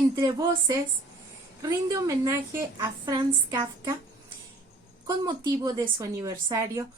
Entre Voces rinde homenaje a Franz Kafka con motivo de su aniversario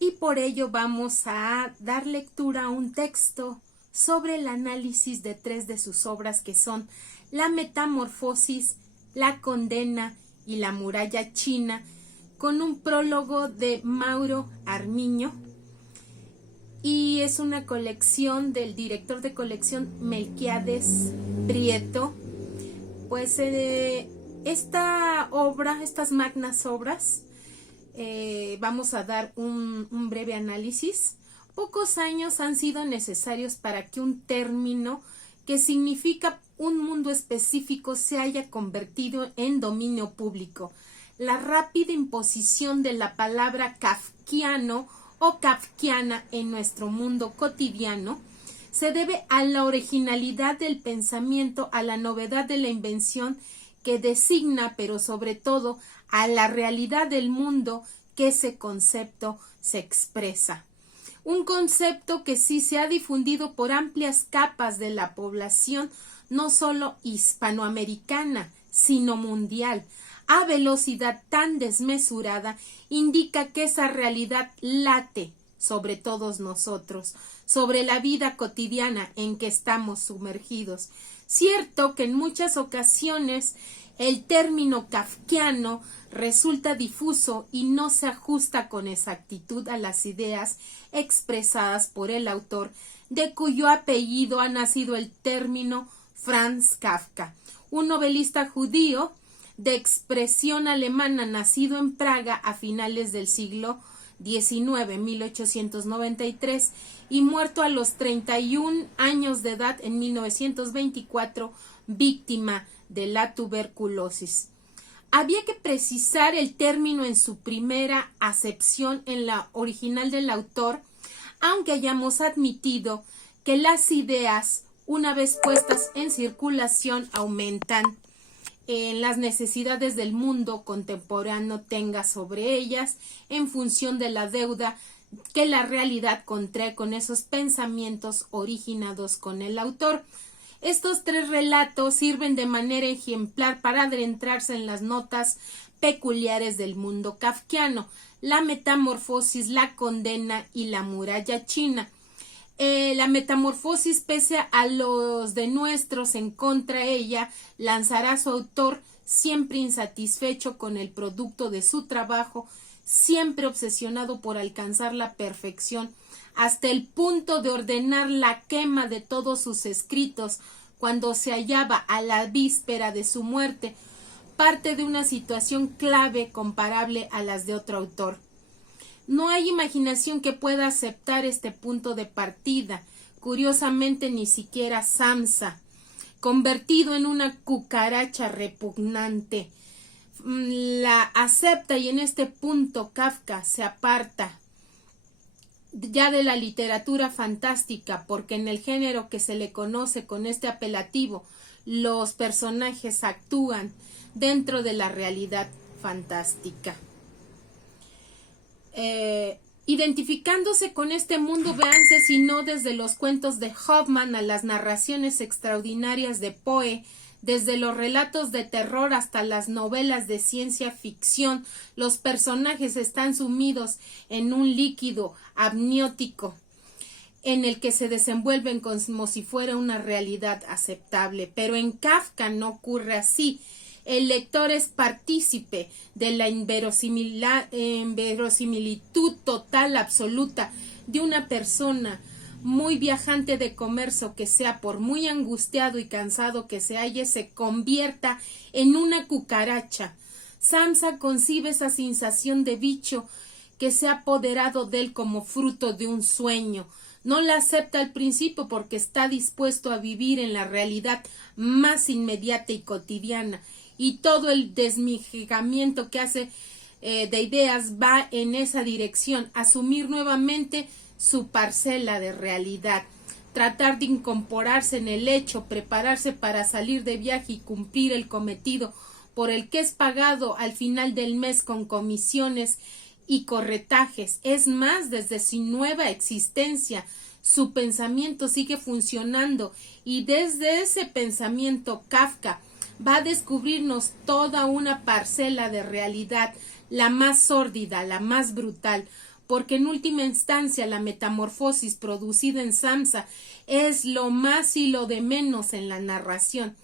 y por ello vamos a dar lectura a un texto sobre el análisis de 3 de sus obras que son La Metamorfosis, La Condena y La Muralla China, con un prólogo de Mauro Armiño, y es una colección del director de colección Melquiades Prieto. Pues esta obra, estas magnas obras, vamos a dar un breve análisis. Pocos años han sido necesarios para que un término que significa un mundo específico se haya convertido en dominio público. La rápida imposición de la palabra kafkiano o kafkiana en nuestro mundo cotidiano se debe a la originalidad del pensamiento, a la novedad de la invención que designa, pero sobre todo a la realidad del mundo que ese concepto se expresa. Un concepto que sí se ha difundido por amplias capas de la población, no solo hispanoamericana, sino mundial, a velocidad tan desmesurada, indica que esa realidad late sobre todos nosotros, sobre la vida cotidiana en que estamos sumergidos. Cierto que en muchas ocasiones el término kafkiano resulta difuso y no se ajusta con exactitud a las ideas expresadas por el autor, de cuyo apellido ha nacido el término Franz Kafka, un novelista judío de expresión alemana nacido en Praga a finales del siglo XIX, 1893, y muerto a los 31 años de edad en 1924, víctima de la tuberculosis. Había que precisar el término en su primera acepción en la original del autor, aunque hayamos admitido que las ideas, una vez puestas en circulación, aumentan en las necesidades del mundo contemporáneo tenga sobre ellas en función de la deuda que la realidad contrae con esos pensamientos originados con el autor. Estos 3 relatos sirven de manera ejemplar para adentrarse en las notas peculiares del mundo kafkiano: La Metamorfosis, La Condena y La Muralla China. La metamorfosis, pese a los denuestros en contra de ella, lanzará a su autor, siempre insatisfecho con el producto de su trabajo, siempre obsesionado por alcanzar la perfección, hasta el punto de ordenar la quema de todos sus escritos cuando se hallaba a la víspera de su muerte, parte de una situación clave comparable a las de otro autor. No hay imaginación que pueda aceptar este punto de partida. Curiosamente, ni siquiera Samsa, convertido en una cucaracha repugnante, la acepta, y en este punto Kafka se aparta ya de la literatura fantástica, porque en el género que se le conoce con este apelativo, los personajes actúan dentro de la realidad fantástica. Identificándose con este mundo, véanse si no desde los cuentos de Hoffmann a las narraciones extraordinarias de Poe, desde los relatos de terror hasta las novelas de ciencia ficción, los personajes están sumidos en un líquido amniótico en el que se desenvuelven como si fuera una realidad aceptable. Pero en Kafka no ocurre así. El lector es partícipe de la inverosimilitud total, absoluta, de una persona muy viajante de comercio que sea, por muy angustiado y cansado que se halle, se convierta en una cucaracha. Samsa concibe esa sensación de bicho que se ha apoderado de él como fruto de un sueño. No la acepta al principio porque está dispuesto a vivir en la realidad más inmediata y cotidiana, y todo el desmigamiento que hace de ideas va en esa dirección: asumir nuevamente su parcela de realidad, tratar de incorporarse en el hecho, prepararse para salir de viaje y cumplir el cometido por el que es pagado al final del mes con comisiones y corretajes. Es más, desde su nueva existencia, su pensamiento sigue funcionando y desde ese pensamiento Kafka va a descubrirnos toda una parcela de realidad, la más sórdida, la más brutal, porque en última instancia la metamorfosis producida en Samsa es lo más y lo de menos en la narración.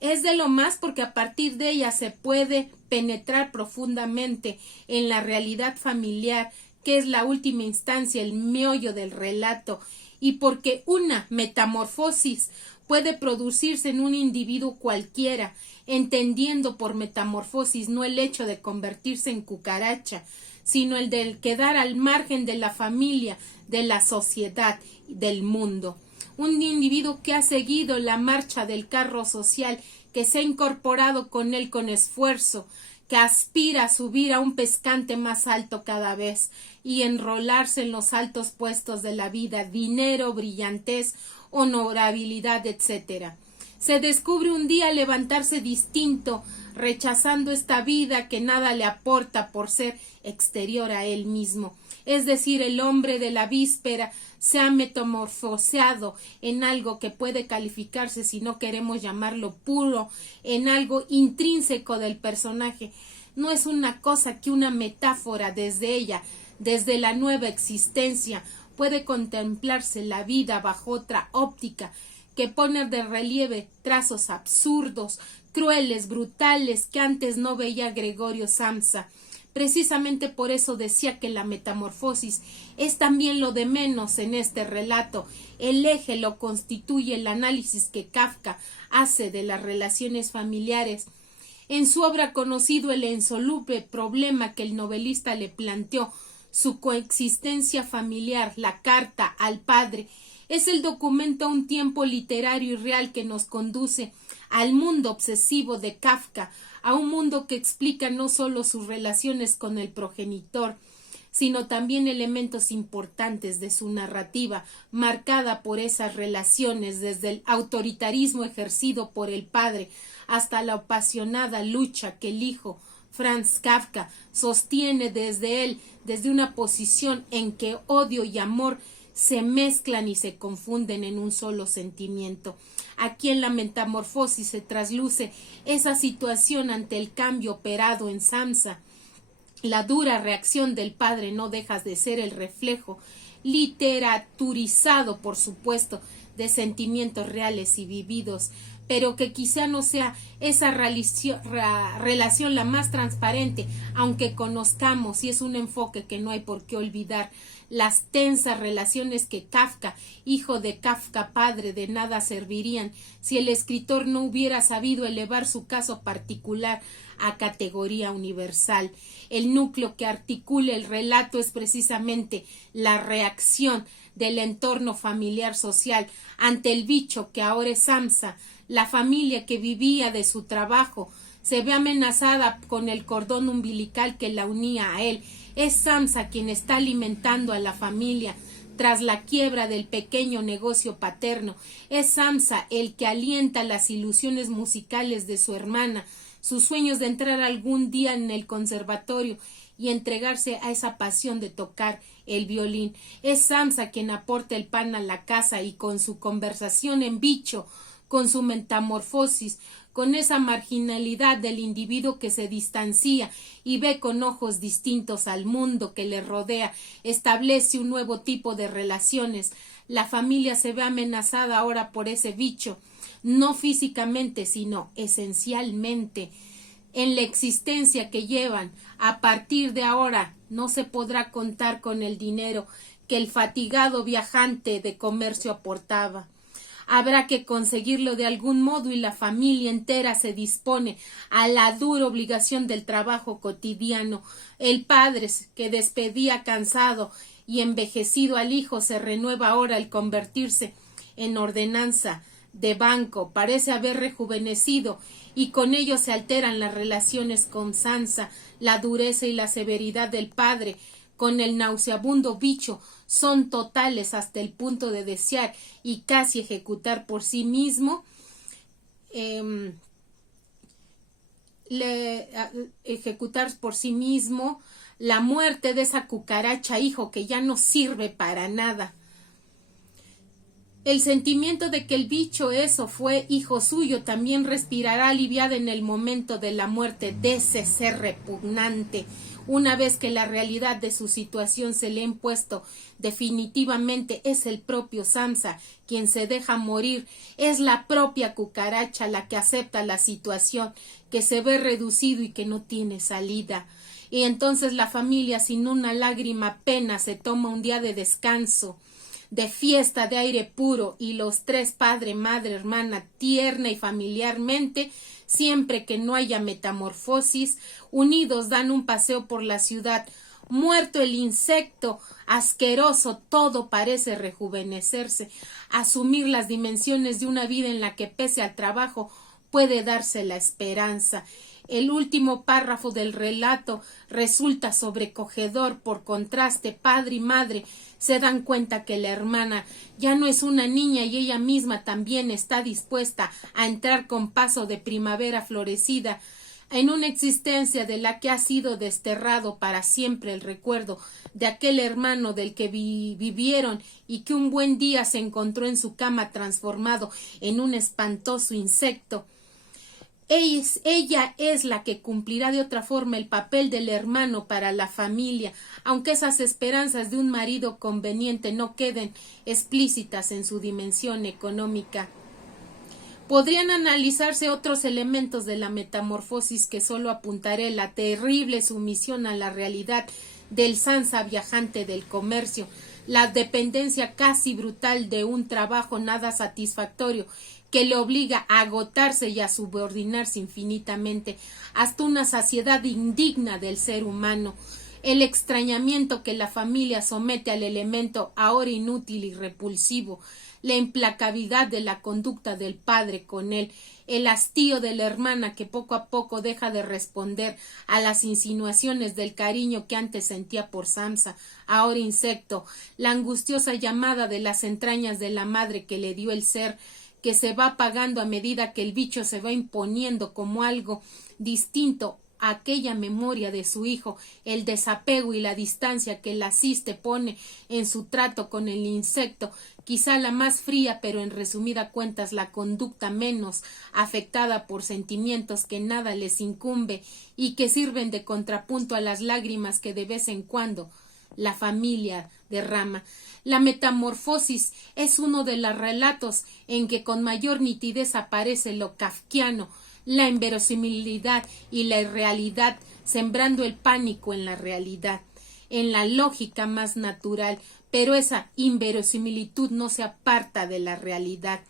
Es de lo más porque a partir de ella se puede penetrar profundamente en la realidad familiar, que es la última instancia, el meollo del relato, y porque una metamorfosis puede producirse en un individuo cualquiera, entendiendo por metamorfosis no el hecho de convertirse en cucaracha, sino el de quedar al margen de la familia, de la sociedad, del mundo. Un individuo que ha seguido la marcha del carro social, que se ha incorporado con él con esfuerzo, que aspira a subir a un pescante más alto cada vez y enrolarse en los altos puestos de la vida, dinero, brillantez, honorabilidad, etc. Se descubre un día levantarse distinto, rechazando esta vida que nada le aporta por ser exterior a él mismo. Es decir, el hombre de la víspera se ha metamorfoseado en algo que puede calificarse, si no queremos llamarlo puro, en algo intrínseco del personaje. No es una cosa que una metáfora desde ella, desde la nueva existencia, puede contemplarse la vida bajo otra óptica, que pone de relieve trazos absurdos, crueles, brutales, que antes no veía Gregorio Samsa. Precisamente por eso decía que la metamorfosis es también lo de menos en este relato. El eje lo constituye el análisis que Kafka hace de las relaciones familiares. En su obra conocido El insoluble problema que el novelista le planteó, su coexistencia familiar, la carta al padre, es el documento a un tiempo literario y real que nos conduce al mundo obsesivo de Kafka, a un mundo que explica no solo sus relaciones con el progenitor, sino también elementos importantes de su narrativa, marcada por esas relaciones, desde el autoritarismo ejercido por el padre hasta la apasionada lucha que el hijo, Franz Kafka, sostiene desde él, desde una posición en que odio y amor se mezclan y se confunden en un solo sentimiento. Aquí en la metamorfosis se trasluce esa situación ante el cambio operado en Samsa. La dura reacción del padre no deja de ser el reflejo, literaturizado por supuesto, de sentimientos reales y vividos, pero que quizá no sea esa relación la más transparente, aunque conozcamos, y es un enfoque que no hay por qué olvidar, las tensas relaciones que Kafka, hijo de Kafka padre, de nada servirían si el escritor no hubiera sabido elevar su caso particular a categoría universal. El núcleo que articula el relato es precisamente la reacción del entorno familiar social ante el bicho que ahora es Samsa. La familia que vivía de su trabajo se ve amenazada con el cordón umbilical que la unía a él. Es Samsa quien está alimentando a la familia tras la quiebra del pequeño negocio paterno. Es Samsa el que alienta las ilusiones musicales de su hermana, sus sueños de entrar algún día en el conservatorio y entregarse a esa pasión de tocar el violín. Es Samsa quien aporta el pan a la casa y con su conversación en bicho, con su metamorfosis, con esa marginalidad del individuo que se distancia y ve con ojos distintos al mundo que le rodea, establece un nuevo tipo de relaciones. La familia se ve amenazada ahora por ese bicho, no físicamente, sino esencialmente. En la existencia que llevan, a partir de ahora, no se podrá contar con el dinero que el fatigado viajante de comercio aportaba. Habrá que conseguirlo de algún modo y la familia entera se dispone a la dura obligación del trabajo cotidiano. El padre, que despedía cansado y envejecido al hijo, se renueva ahora al convertirse en ordenanza de banco, parece haber rejuvenecido y con ello se alteran las relaciones con Samsa. La dureza y la severidad del padre con el nauseabundo bicho son totales hasta el punto de desear y casi ejecutar por sí mismo la muerte de esa cucaracha hijo que ya no sirve para nada. El sentimiento de que el bicho eso fue hijo suyo también respirará aliviada en el momento de la muerte de ese ser repugnante, una vez que la realidad de su situación se le ha impuesto definitivamente. Es el propio Samsa quien se deja morir, es la propia cucaracha la que acepta la situación, que se ve reducido y que no tiene salida. Y entonces la familia sin una lágrima apenas se toma un día de descanso, de fiesta, de aire puro, y los tres, padre, madre, hermana, tierna y familiarmente, siempre que no haya metamorfosis, unidos dan un paseo por la ciudad. Muerto el insecto asqueroso, todo parece rejuvenecerse, asumir las dimensiones de una vida en la que pese al trabajo puede darse la esperanza. El último párrafo del relato resulta sobrecogedor. Por contraste, padre y madre se dan cuenta que la hermana ya no es una niña y ella misma también está dispuesta a entrar con paso de primavera florecida en una existencia de la que ha sido desterrado para siempre el recuerdo de aquel hermano del que vivieron y que un buen día se encontró en su cama transformado en un espantoso insecto. Ella es la que cumplirá de otra forma el papel del hermano para la familia, aunque esas esperanzas de un marido conveniente no queden explícitas en su dimensión económica. Podrían analizarse otros elementos de la metamorfosis que solo apuntaré: la terrible sumisión a la realidad del Samsa viajante del comercio, la dependencia casi brutal de un trabajo nada satisfactorio que le obliga a agotarse y a subordinarse infinitamente hasta una saciedad indigna del ser humano, el extrañamiento que la familia somete al elemento ahora inútil y repulsivo, la implacabilidad de la conducta del padre con él, el hastío de la hermana que poco a poco deja de responder a las insinuaciones del cariño que antes sentía por Samsa, ahora insecto, la angustiosa llamada de las entrañas de la madre que le dio el ser, que se va apagando a medida que el bicho se va imponiendo como algo distinto a aquella memoria de su hijo, el desapego y la distancia que la asiste pone en su trato con el insecto, quizá la más fría, pero en resumida cuentas la conducta menos afectada por sentimientos que nada les incumbe y que sirven de contrapunto a las lágrimas que de vez en cuando la familia derrama. La metamorfosis es uno de los relatos en que con mayor nitidez aparece lo kafkiano, la inverosimilidad y la irrealidad, sembrando el pánico en la realidad, en la lógica más natural, pero esa inverosimilitud no se aparta de la realidad.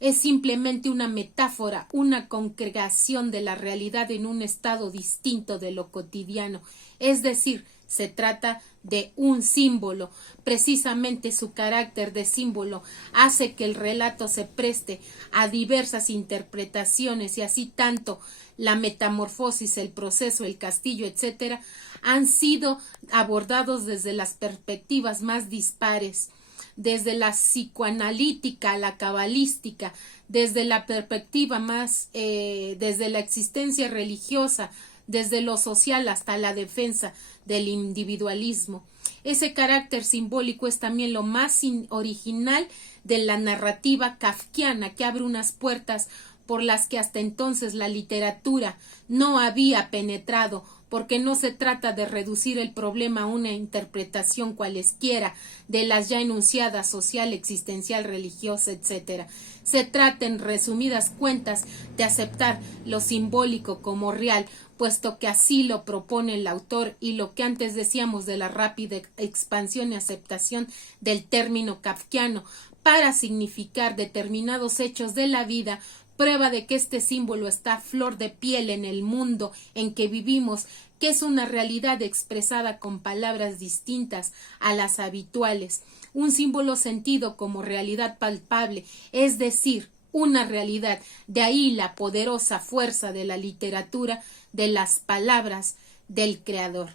Es simplemente una metáfora, una congregación de la realidad en un estado distinto de lo cotidiano, es decir, se trata de un símbolo. Precisamente su carácter de símbolo hace que el relato se preste a diversas interpretaciones y así tanto la metamorfosis, el proceso, el castillo, etcétera, han sido abordados desde las perspectivas más dispares, desde la psicoanalítica a la cabalística, desde la perspectiva más, desde la existencia religiosa, desde lo social hasta la defensa del individualismo. Ese carácter simbólico es también lo más original de la narrativa kafkiana, que abre unas puertas por las que hasta entonces la literatura no había penetrado, porque no se trata de reducir el problema a una interpretación cualesquiera de las ya enunciadas social, existencial, religiosa, etc. Se trata, en resumidas cuentas, de aceptar lo simbólico como real, puesto que así lo propone el autor, y lo que antes decíamos de la rápida expansión y aceptación del término kafkiano para significar determinados hechos de la vida, prueba de que este símbolo está a flor de piel en el mundo en que vivimos, que es una realidad expresada con palabras distintas a las habituales, un símbolo sentido como realidad palpable, es decir, una realidad. De ahí la poderosa fuerza de la literatura, de las palabras del creador.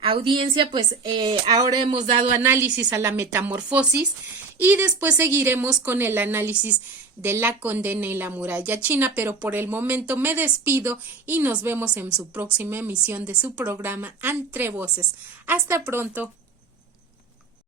Audiencia, pues ahora hemos dado análisis a la metamorfosis y después seguiremos con el análisis de la condena y la muralla china, pero por el momento me despido y nos vemos en su próxima emisión de su programa Entre Voces. Hasta pronto.